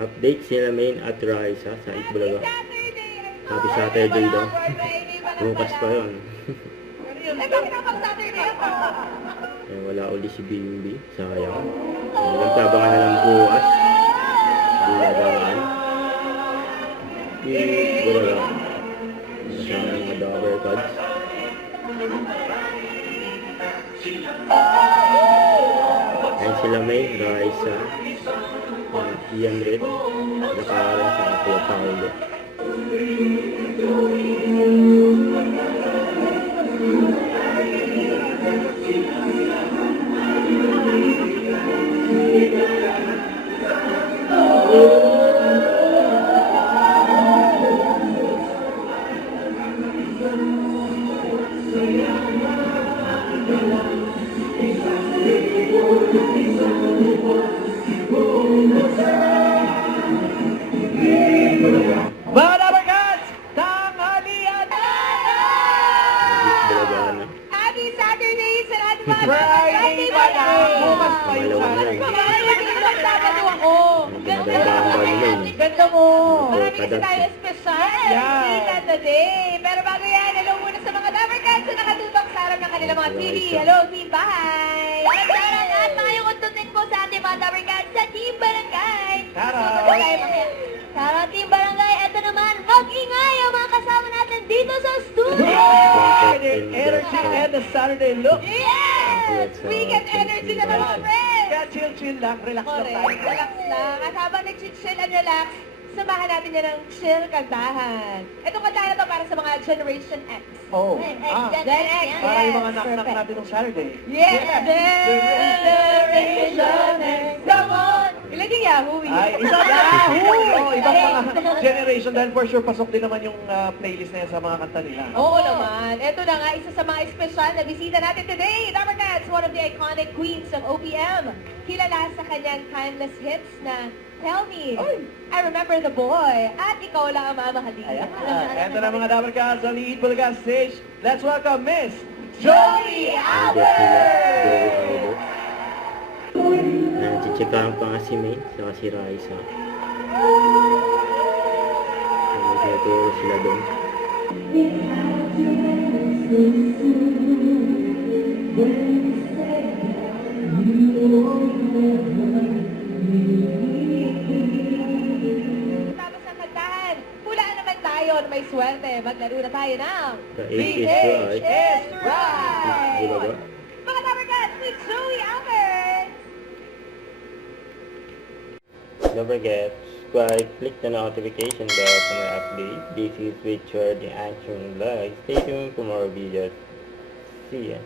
Update sila Main at Raisa sa Itbulaga. Happy Saturday daw. Bukas pa yun. Wala uli si Bimbi. Sayang. Nagtabangan na lang bukas. Bulagaan. Itbulaga. Kasama yung mga Dabber Cards. Ayan sila Main, Raisa, Ian Red, nakaharang sa Kuya Paolo. Mga Dabbercats! Tanghalian na! Happy Saturday sa lahat ng mga Friday pa na! Bukas pa yung Saturday. Sabado ako. Magandang bali Main. Ganda mo. Marami kasi Kadat. tayo special. Yeah. Kita today. Pero bago yan, hello muna sa mga Dabbercats na nakatubak sa harap ng kanilang mga TV. Hello, Team Bahay. At mga yung untutin po sa ating mga Dabbercats sa Team Barangay. Tara. Tara, Team Barangay. Ito naman, mag-ingay ang mga kasama natin dito sa studio. Friday energy and the Saturday look. Yes! Weekend energy na naman, friends! Kaya chill lang, relax lang Correct. tayo. Relax lang. At habang nag-chill and relax, samahan natin yan ng chill kantahan. Itong kantahan na to para sa mga Generation X. Oh, Gen X. para yung mga Yes, knock-knock perfect. natin ng Saturday. Yes! Generation X. Come on! Ilagay Yahoo! Ay, isa Yahoo! Oh, ibang mga generation dahil for sure pasok din naman yung playlist na yan sa mga kanta nila. Oo naman. Ito na nga, isa sa mga espesyal na bisita natin today. Dabbercats, one of the iconic queens of OPM. Kilala sa kanyang timeless hits na Tell Me, I Remember the Boy, at Ikaw Lang Ang Mamahalin. Ayan. Ito na mga Dabbercats sa Liit Bulaga stage. Let's welcome Miss Joey Albert! Chichikahan pa nga si Main, saka si Raisa. Nagtuturo sila doon. Tapos ang kantahan, hulaan naman tayo na may swerte. Maglaro na tayo ng The 8 is right. Right! Mga Dabbercats, with Joey Albert! Don't forget, subscribe, click the notification bell for my update. This is Richard, the Action Live. Stay tuned for more videos. See ya.